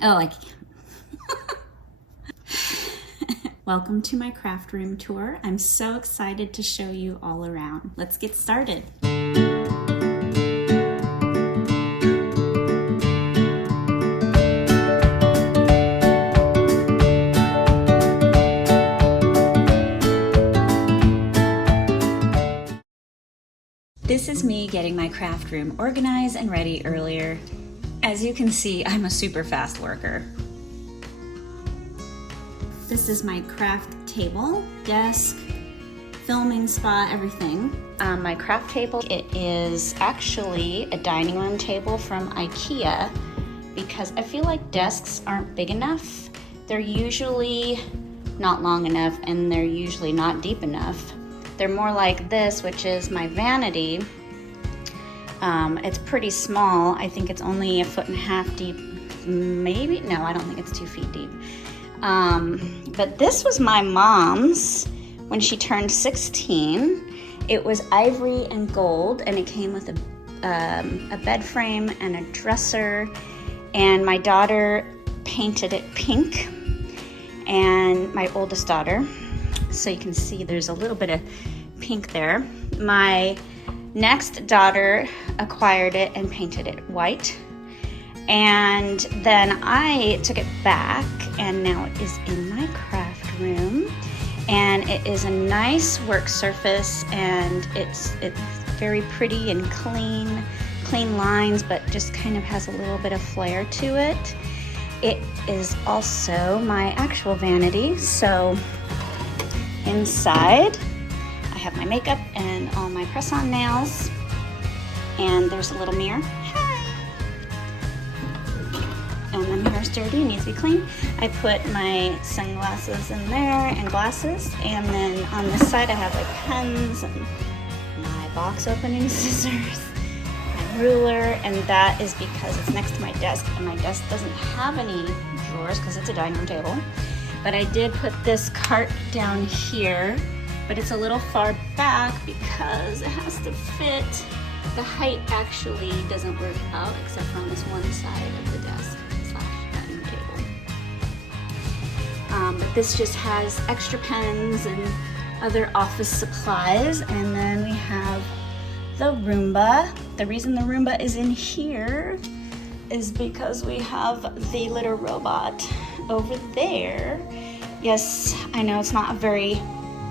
Oh, I can't. Welcome to my craft room tour. I'm so excited to show you all around. Let's get started. This is me getting my craft room organized and ready earlier. As you can see, I'm a super fast worker. This is my craft table, desk, filming spot, everything. My craft table, it is actually a dining room table from IKEA because I feel like desks aren't big enough. They're usually not long enough and they're usually not deep enough. They're more like this, which is my Vanity. It's pretty small. I think it's only 1.5 feet deep, maybe? No, I don't think it's 2 feet deep. But this was my mom's when she turned 16. It was ivory and gold, and it came with a bed frame and a dresser, and my daughter painted it pink, and my oldest daughter. So you can see there's a little bit of pink there. My next daughter acquired it and painted it white. And then I took it back and now it is in my craft room. And it is a nice work surface and it's very pretty and clean lines, but just kind of has a little bit of flair to it. It is also my actual vanity. So inside, I have my makeup and all my press-on nails, and there's a little mirror. Hi! And the mirror's dirty, needs to be clean. I put my sunglasses in there and glasses, and then on this side I have like pens and my box opening scissors, my ruler, and that is because it's next to my desk, and my desk doesn't have any drawers because it's a dining room table. But I did put this cart down here, but it's a little far back because it has to fit. The height actually doesn't work out except for on this one side of the desk / dining table. But this just has extra pens and other office supplies. And then we have the Roomba. The reason the Roomba is in here is because we have the litter robot over there. Yes, I know it's not a very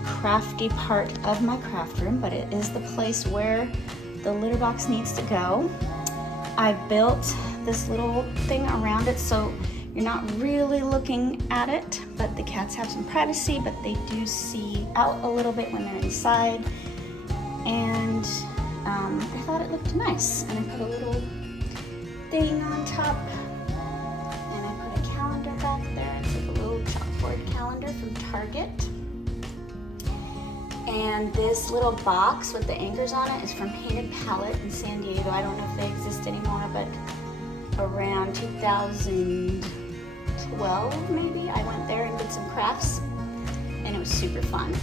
crafty part of my craft room, but it is the place where the litter box needs to go. I built this little thing around it so you're not really looking at it, but the cats have some privacy, but they do see out a little bit when they're inside. And I thought it looked nice, and I put a little thing on top, and I put a calendar back there. It's like a little chalkboard calendar from Target. And this little box with the anchors on it is from Painted Palette in San Diego. I don't know if they exist anymore, but around 2012 maybe, I went there and did some crafts, and it was super fun.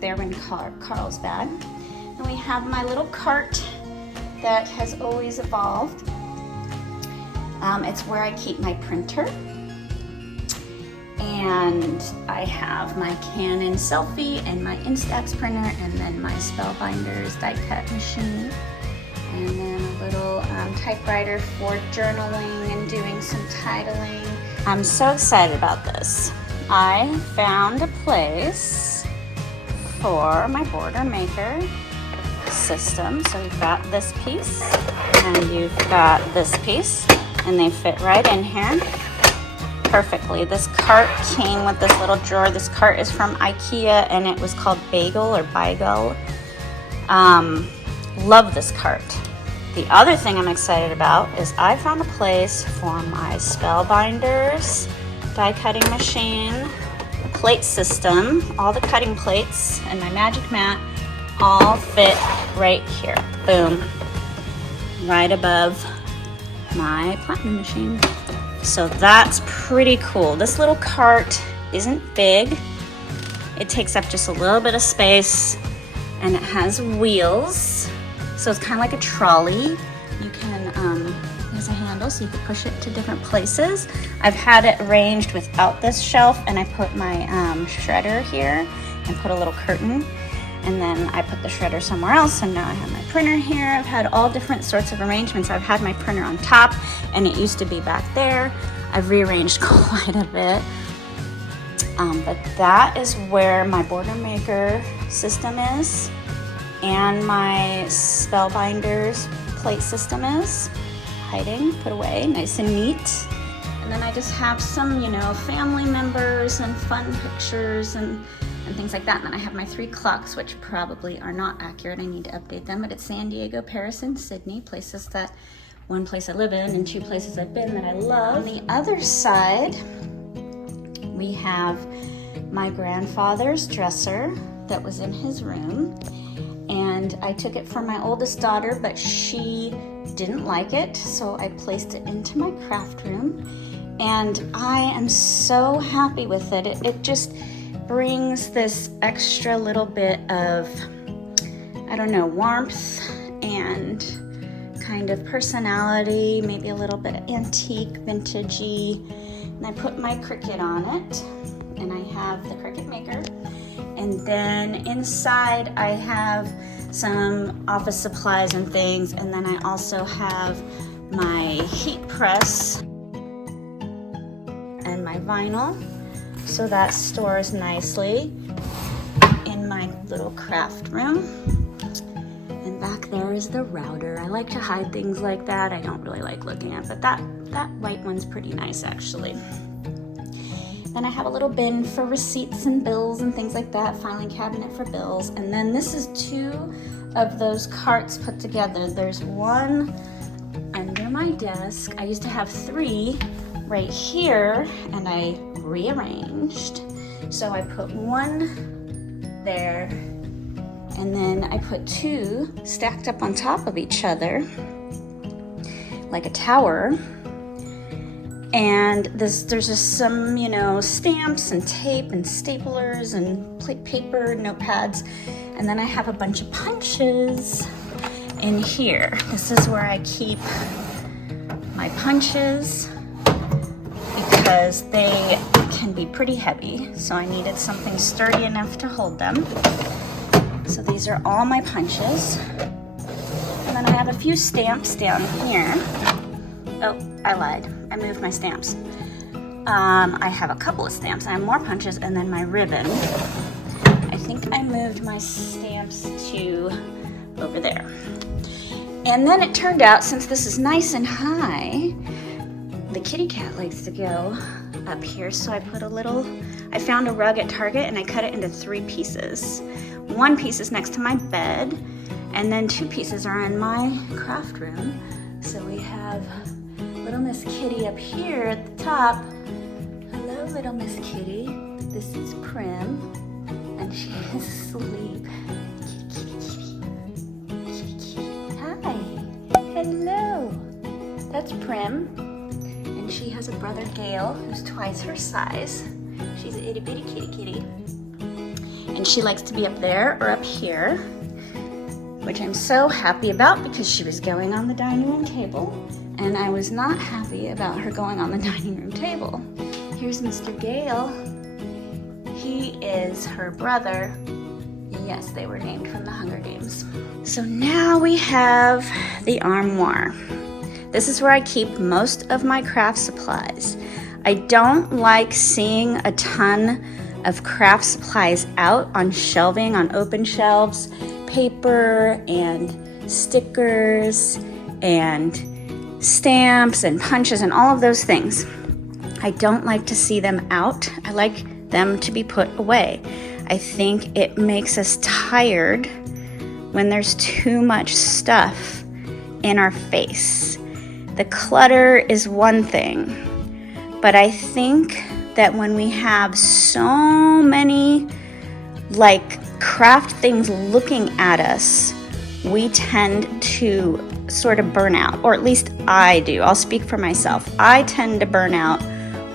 There when Carlsbad. And we have my little cart that has always evolved. It's where I keep my printer. And I have my Canon Selfie and my Instax printer, and then my Spellbinders die cut machine. And then a little typewriter for journaling and doing some titling. I'm so excited about this. I found a place for my border maker system. So you've got this piece and you've got this piece, and they fit right in here perfectly. This cart came with this little drawer. This cart is from IKEA and it was called BYGEL. Love this cart. The other thing I'm excited about is I found a place for my Spellbinders die cutting machine, plate system, all the cutting plates, and my magic mat all fit right here. Boom. Right above my platinum machine. So that's pretty cool. This little cart isn't big. It takes up just a little bit of space, and it has wheels. So it's kind of like a trolley. You can, there's a handle shelves so you can push it to different places. I've had it arranged without this shelf, and I put my shredder here and put a little curtain, and then I put the shredder somewhere else, and now I have my printer here. I've had all different sorts of arrangements. I've had my printer on top, and it used to be back there. I've rearranged quite a bit. But that is where my border maker system is, and my Spellbinders plate system is. Hiding, put away, nice and neat. And then I just have some, you know, family members and fun pictures and things like that. And then I have my 3 clocks, which probably are not accurate. I need to update them, but it's San Diego, Paris, and Sydney, places that, one place I live in and 2 places I've been that I love. On the other side, we have my grandfather's dresser that was in his room, and I took it for my oldest daughter, but she didn't like it, so I placed it into my craft room, and I am so happy with it. It just brings this extra little bit of, I don't know, warmth and kind of personality, maybe a little bit antique, vintagey. And I put my Cricut on it, and I have the Cricut maker. And then inside I have some office supplies and things, and then I also have my heat press and my vinyl, so that stores nicely in my little craft room. And back there is the router. I like to hide things like that. I don't really like looking at, but that white one's pretty nice actually. Then I have a little bin for receipts and bills and things like that, filing cabinet for bills. And then this is 2 of those carts put together. There's one under my desk. I used to have 3 right here, and I rearranged. So I put 1 there, and then I put 2 stacked up on top of each other like a tower. And there's just some, you know, stamps and tape and staplers and paper, notepads. And then I have a bunch of punches in here. This is where I keep my punches because they can be pretty heavy. So I needed something sturdy enough to hold them. So these are all my punches. And then I have a few stamps down here. Oh, I lied. I moved my stamps. I have a couple of stamps. I have more punches, and then my ribbon. I think I moved my stamps to over there. And then it turned out, since this is nice and high, the kitty cat likes to go up here. So I found a rug at Target, and I cut it into 3 pieces. 1 piece is next to my bed, and then 2 pieces are in my craft room. So we have little Miss Kitty up here at the top. Hello, little Miss Kitty. This is Prim, and she is asleep. Kitty. Hi. Hello. That's Prim, and she has a brother Gail who's twice her size. She's an itty bitty kitty, and she likes to be up there or up here, which I'm so happy about because she was going on the dining room table. And I was not happy about her going on the dining room table. Here's Mr. Gale. He is her brother. Yes, they were named from the Hunger Games. So now we have the armoire. This is where I keep most of my craft supplies. I don't like seeing a ton of craft supplies out on shelving, on open shelves, paper and stickers and stamps and punches and all of those things. I don't like to see them out. I like them to be put away. I think it makes us tired when there's too much stuff in our face. The clutter is one thing, but I think that when we have so many like craft things looking at us, we tend to sort of burn out, or at least I do. I'll speak for myself. I tend to burn out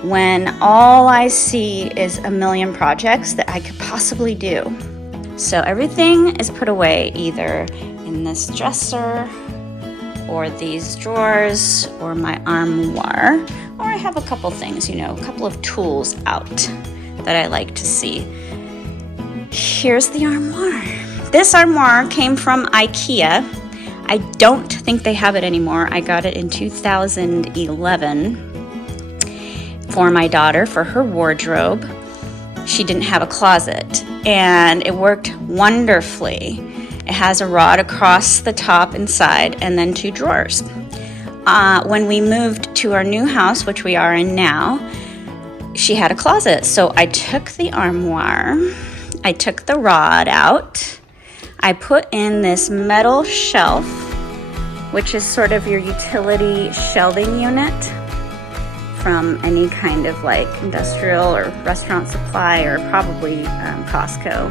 when all I see is a million projects that I could possibly do. So everything is put away either in this dresser or these drawers or my armoire, or I have a couple things, you know, a couple of tools out that I like to see. Here's the armoire. This armoire came from IKEA. I don't think they have it anymore. I got it in 2011 for my daughter for her wardrobe. She didn't have a closet, and it worked wonderfully. It has a rod across the top and side, and then 2 drawers. When we moved to our new house, which we are in now, she had a closet. So I took the armoire, I took the rod out, I put in this metal shelf, which is sort of your utility shelving unit from any kind of like industrial or restaurant supply, or probably Costco.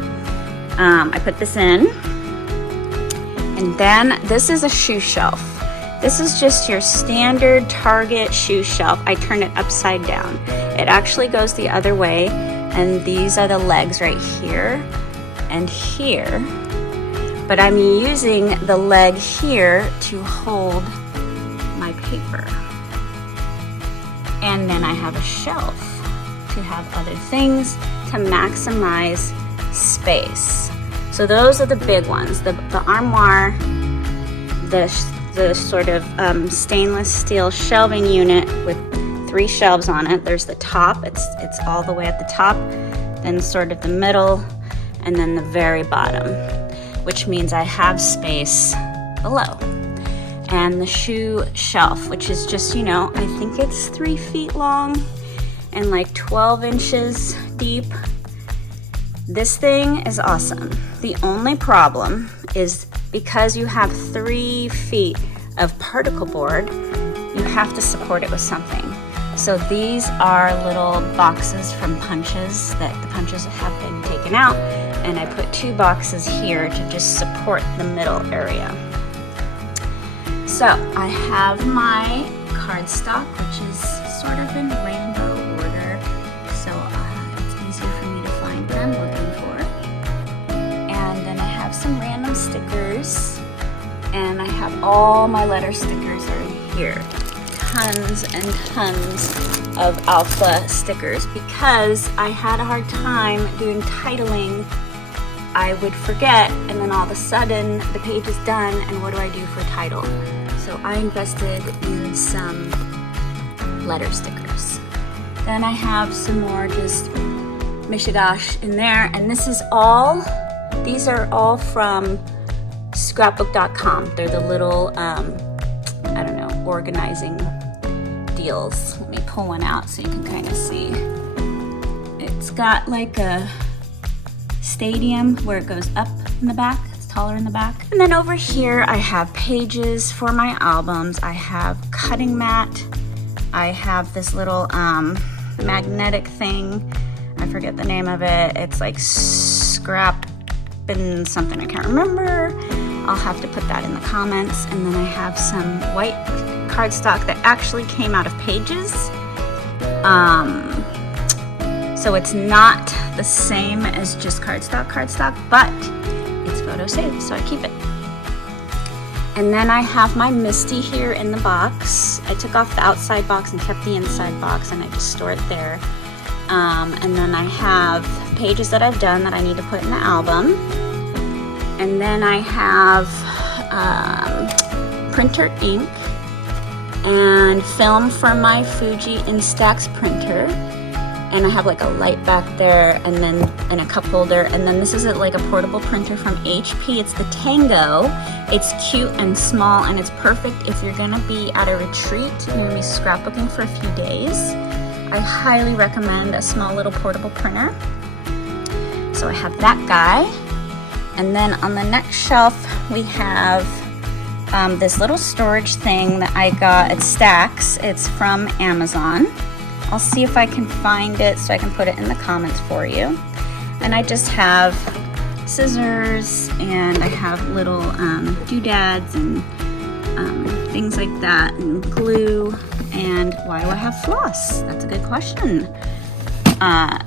I put this in. And then this is a shoe shelf. This is just your standard Target shoe shelf. I turn it upside down. It actually goes the other way, and these are the legs right here and here. But I'm using the leg here to hold my paper. And then I have a shelf to have other things to maximize space. So those are the big ones. The armoire, the sort of stainless steel shelving unit with 3 shelves on it. There's the top, it's all the way at the top, then sort of the middle, and then the very bottom, which means I have space below. And the shoe shelf, which is just, you know, I think it's 3 feet long and like 12 inches deep. This thing is awesome. The only problem is because you have 3 feet of particle board, you have to support it with something. So these are little boxes from punches that the punches have been taken out, and I put 2 boxes here to just support the middle area. So I have my cardstock, which is sort of in rainbow order, so it's easier for me to find what I'm looking for. And then I have some random stickers, and I have all my letter stickers are here. Tons and tons of alpha stickers, because I had a hard time doing titling. I would forget, and then all of a sudden the page is done, and what do I do for a title? So I invested in some letter stickers. Then I have some more just mishigash in there, and these are all from scrapbook.com. They're the little, I don't know, organizing deals. Let me pull one out so you can kind of see. It's got like a stadium where it goes up in the back. It's taller in the back. And then over here I have pages for my albums. I have cutting mat. I have this little magnetic thing. I forget the name of it. It's like scrap and something I can't remember. I'll have to put that in the comments. And then I have some white cardstock that actually came out of pages. So it's not the same as just cardstock, but it's photo safe, so I keep it. And then I have my Misty here in the box. I took off the outside box and kept the inside box, and I just store it there. And then I have pages that I've done that I need to put in the album. And then I have printer ink and film from my Fuji Instax printer. And I have like a light back there, and then a cup holder. And then this is like a portable printer from HP. It's the Tango. It's cute and small, and it's perfect if you're gonna be at a retreat, you're gonna be scrapbooking for a few days. I highly recommend a small little portable printer. So I have that guy. And then on the next shelf, we have this little storage thing that I got at Stacks. It's from Amazon. I'll see if I can find it so I can put it in the comments for you. And I just have scissors, and I have little doodads and things like that, and glue. And why do I have floss? That's a good question.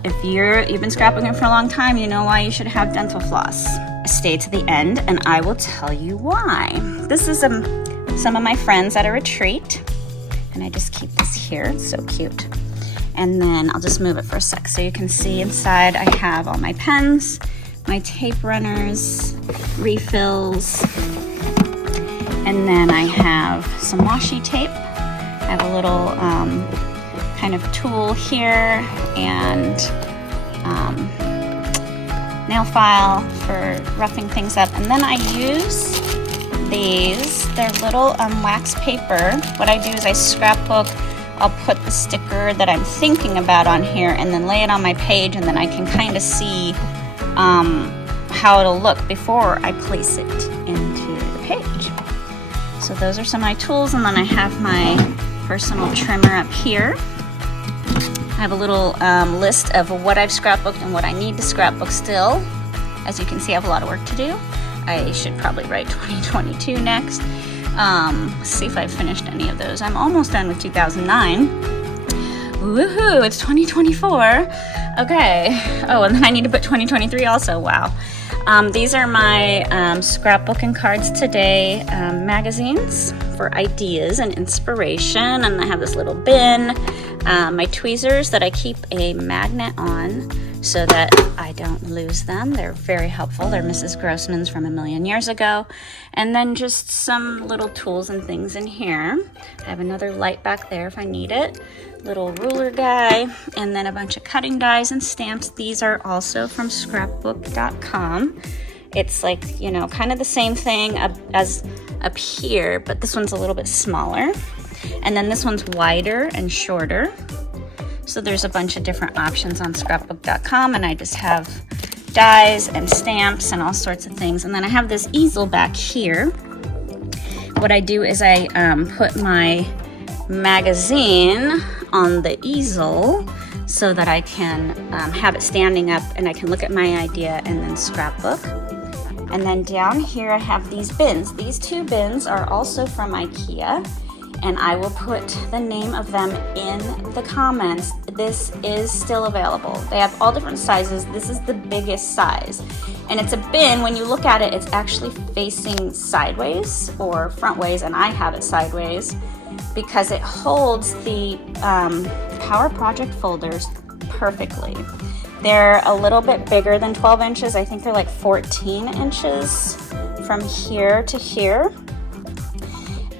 If you've been scrapbooking for a long time, you know why you should have dental floss. Stay to the end and I will tell you why. This is a some of my friends at a retreat. And I just keep this here, it's so cute. And then I'll just move it for a sec so you can see inside I have all my pens, my tape runners, refills, and then I have some washi tape. I have a little kind of tool here and nail file for roughing things up. And then I use these, they're little wax paper. What I do is I scrapbook. I'll put the sticker that I'm thinking about on here and then lay it on my page, and then I can kind of see how it'll look before I place it into the page. So those are some of my tools, and then I have my personal trimmer up here. I have a little list of what I've scrapbooked and what I need to scrapbook still. As you can see, I have a lot of work to do. I should probably write 2022 next. See if I've finished any of those. I'm almost done with 2009. Woohoo, it's 2024. Okay. Oh, and then I need to put 2023 also. Wow. These are my scrapbooking cards today magazines for ideas and inspiration. And I have this little bin, my tweezers that I keep a magnet on so that I don't lose them. They're very helpful. They're Mrs. Grossman's from a million years ago. And then just some little tools and things in here. I have another light back there if I need it. Little ruler guy, and then a bunch of cutting dies and stamps. These are also from scrapbook.com. It's like, you know, kind of the same thing as up here, but this one's a little bit smaller. And then this one's wider and shorter. So there's a bunch of different options on scrapbook.com, and I just have dies and stamps and all sorts of things. And then I have this easel back here. What I do is I put my magazine on the easel so that I can have it standing up and I can look at my idea and then scrapbook. And then down here I have these bins. These two bins are also from IKEA, and I will put the name of them in the comments. This is still available. They have all different sizes. This is the biggest size. And it's a bin, when you look at it, it's actually facing sideways or front ways, and I have it sideways because it holds the Power Project folders perfectly. They're a little bit bigger than 12 inches. I think they're like 14 inches from here to here.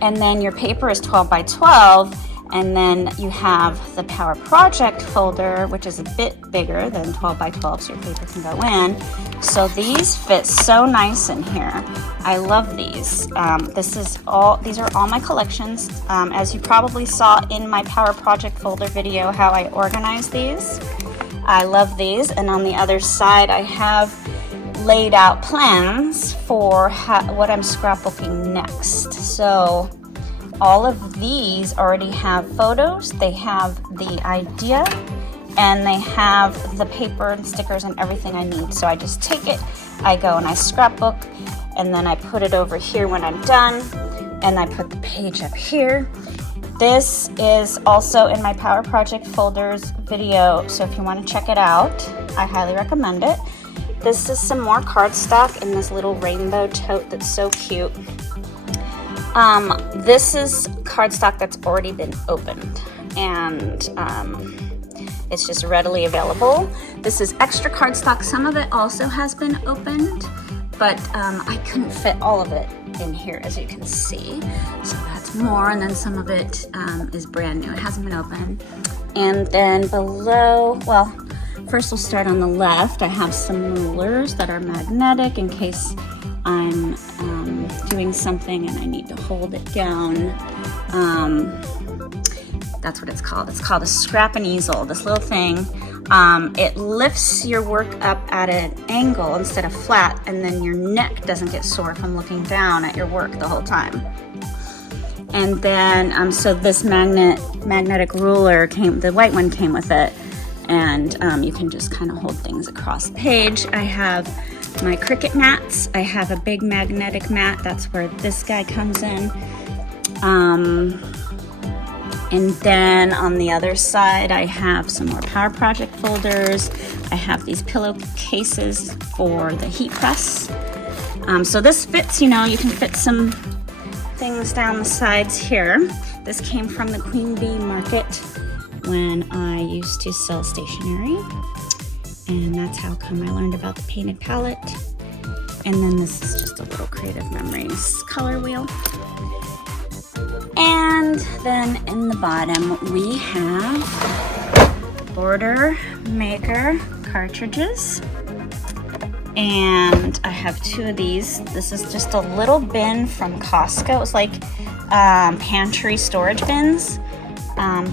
And then your paper is 12 by 12, and then you have the Power Project folder, which is a bit bigger than 12 by 12, so your paper can go in. So these fit so nice in here. I love these. These are all my collections. As you probably saw in my Power Project folder video, how I organize these. I love these. And on the other side, I have laid out plans for what I'm scrapbooking next. So all of these already have photos, they have the idea, and they have the paper and stickers and everything I need. So I just take it, I go and I scrapbook, and then I put it over here when I'm done, and I put the page up here. This is also in my Power Project folders video, so if you want to check it out, I highly recommend it. This is some more cardstock in this little rainbow tote that's so cute. This is cardstock that's already been opened, and it's just readily available. This is extra cardstock. Some of it also has been opened, but I couldn't fit all of it in here, as you can see. So that's more, and then some of it is brand new. It hasn't been opened. And then below, well, first we'll start on the left. I have some rulers that are magnetic in case I'm doing something and I need to hold it down. That's what it's called. It's called a scrap and easel, this little thing. It lifts your work up at an angle instead of flat, and then your neck doesn't get sore from looking down at your work the whole time. And then, so this magnetic ruler the white one came with it, and you can just kind of hold things across the page. I have my Cricut mats. I have a big magnetic mat. That's where this guy comes in. And then on the other side, I have some more Power Project folders. I have these pillowcases for the heat press. So this fits, you know, you can fit some things down the sides here. This came from the Queen Bee Market when I used to sell stationery. And that's how come I learned about the painted palette. And then this is just a little Creative Memories color wheel. And then in the bottom we have Border Maker cartridges. And I have 2 of these. This is just a little bin from Costco. It's like pantry storage bins.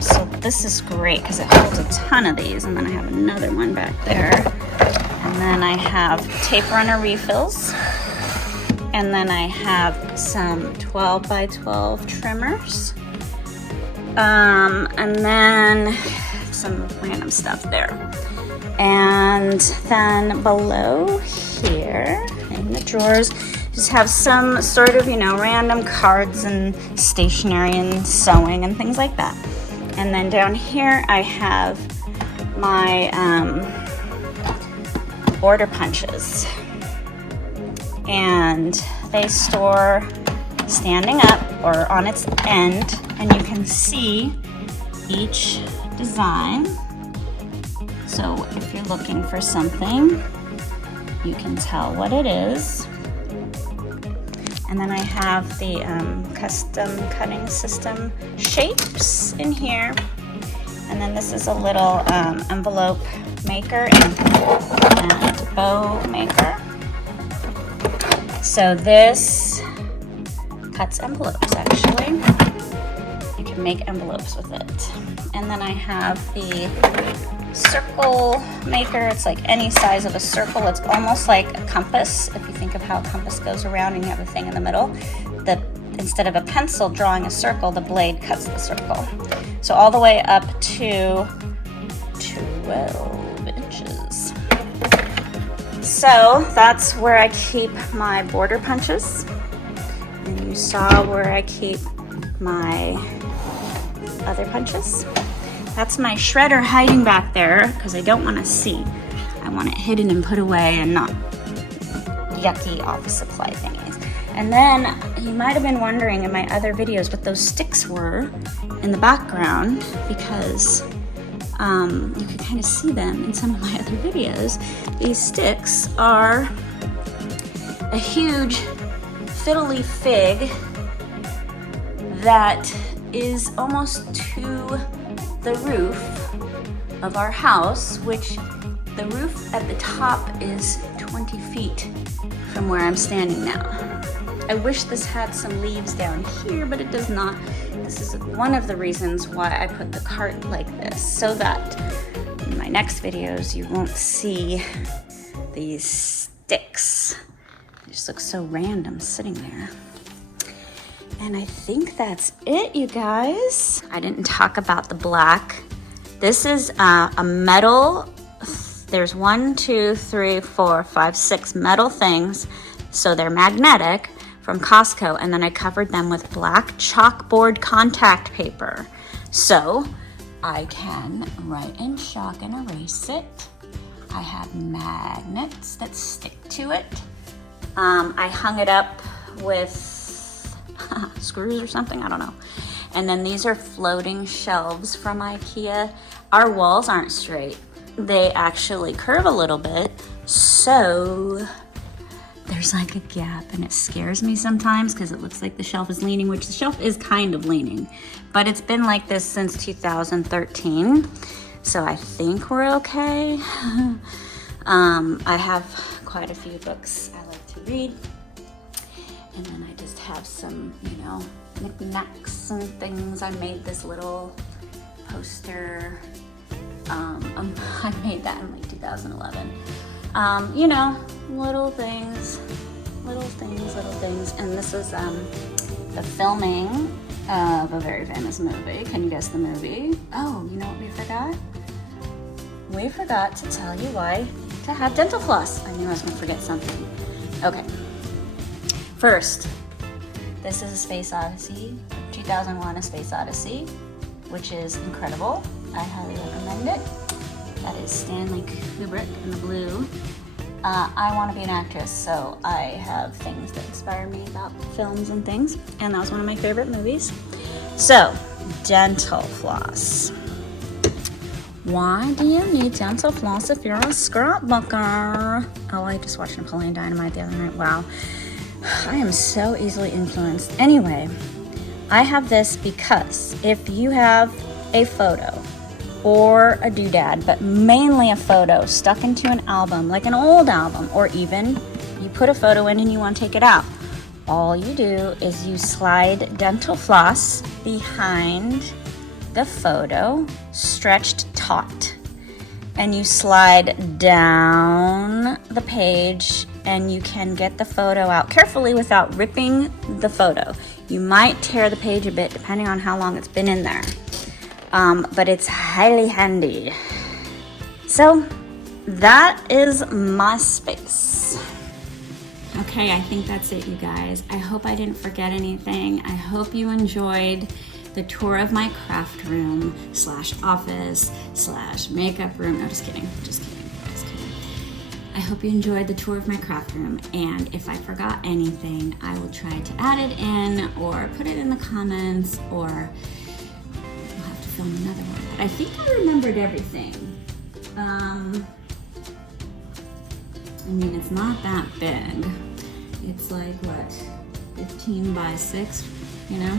So this is great because it holds a ton of these. And then I have another one back there. And then I have tape runner refills. And then I have some 12 by 12 trimmers. And then some random stuff there. And then below here in the drawers, just have some sort of, random cards and stationery and sewing and things like that. And then down here I have my border punches. And they store standing up or on its end, and you can see each design. So if you're looking for something, you can tell what it is. And then I have the custom cutting system shapes in here. And then this is a little envelope maker and bow maker. So this cuts envelopes, actually. You can make envelopes with it. And then I have the circle maker. It's like any size of a circle. It's almost like a compass. If you think of how a compass goes around and you have a thing in the middle, instead of a pencil drawing a circle, the blade cuts the circle. So all the way up to 12 inches. So that's where I keep my border punches. And you saw where I keep my other punches. That's my shredder hiding back there because I don't want to see. I want it hidden and put away and not yucky office supply thingies. And then you might have been wondering in my other videos what those sticks were in the background, because you can kind of see them in some of my other videos. These sticks are a huge fiddly fig that is almost to the roof of our house, which the roof at the top is 20 feet from where I'm standing now. I wish this had some leaves down here, but it does not. This is one of the reasons why I put the cart like this, so that in my next videos you won't see these sticks. They just look so random sitting there. And I think that's it, you guys. I didn't talk about the black. This is a metal, there's 1, 2, 3, 4, 5, 6 metal things. So they're magnetic from Costco. And then I covered them with black chalkboard contact paper. So I can write in chalk and erase it. I have magnets that stick to it. I hung it up with screws or something, I don't know. And then these are floating shelves from IKEA. Our walls aren't straight. They actually curve a little bit, so there's like a gap, and it scares me sometimes because it looks like the shelf is leaning, which the shelf is kind of leaning, but it's been like this since 2013, so I think we're okay. I have quite a few books I like to read. And then I just have some, knickknacks and things. I made this little poster. I made that in like 2011. Little things. And this is the filming of a very famous movie. Can you guess the movie? Oh, you know what we forgot? We forgot to tell you why to have dental floss. I knew I was gonna forget something. Okay. First, this is A Space Odyssey, 2001 A Space Odyssey, which is incredible. I highly recommend it. That is Stanley Kubrick in the blue. I want to be an actress, so I have things that inspire me about films and things, and that was one of my favorite movies. So, dental floss. Why do you need dental floss if you're a scrapbooker? Oh, I just watched Napoleon Dynamite the other night. Wow. I am so easily influenced. Anyway, I have this because if you have a photo or a doodad, but mainly a photo stuck into an album, like an old album, or even you put a photo in and you want to take it out, all you do is you slide dental floss behind the photo, stretched taut, and you slide down the page and you can get the photo out carefully without ripping the photo. You might tear the page a bit depending on how long it's been in there. But it's highly handy. So that is my space. Okay, I think that's it, you guys. I hope I didn't forget anything. I hope you enjoyed the tour of my craft room / office / makeup room. No, just kidding. I hope you enjoyed the tour of my craft room, and if I forgot anything, I will try to add it in or put it in the comments, or film another one. But I think I remembered everything. I mean, it's not that big. It's like, what, 15 by 6, you know?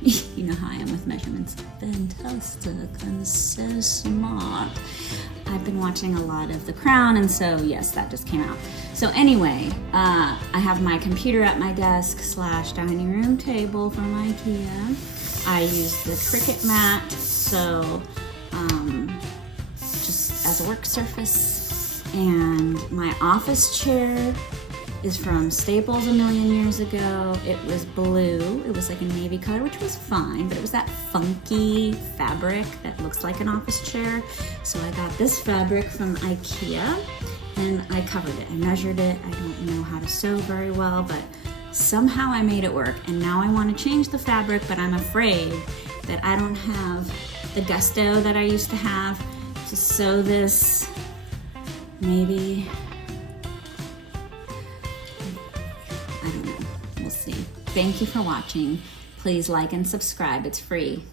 You know how I am with measurements. Fantastic, I'm so smart. I've been watching a lot of The Crown, and so yes, that just came out. So anyway, I have my computer at my desk / dining room table from IKEA. I use the Cricut mat, so just as a work surface. And my office chair is from Staples a million years ago. It was blue. It was like a navy color, which was fine, but it was that funky fabric that looks like an office chair. So I got this fabric from IKEA and I covered it. I measured it. I don't know how to sew very well, but somehow I made it work, and now I want to change the fabric, but I'm afraid that I don't have the gusto that I used to have to sew this. Maybe, I don't know, we'll see. Thank you for watching. Please like and subscribe, it's free.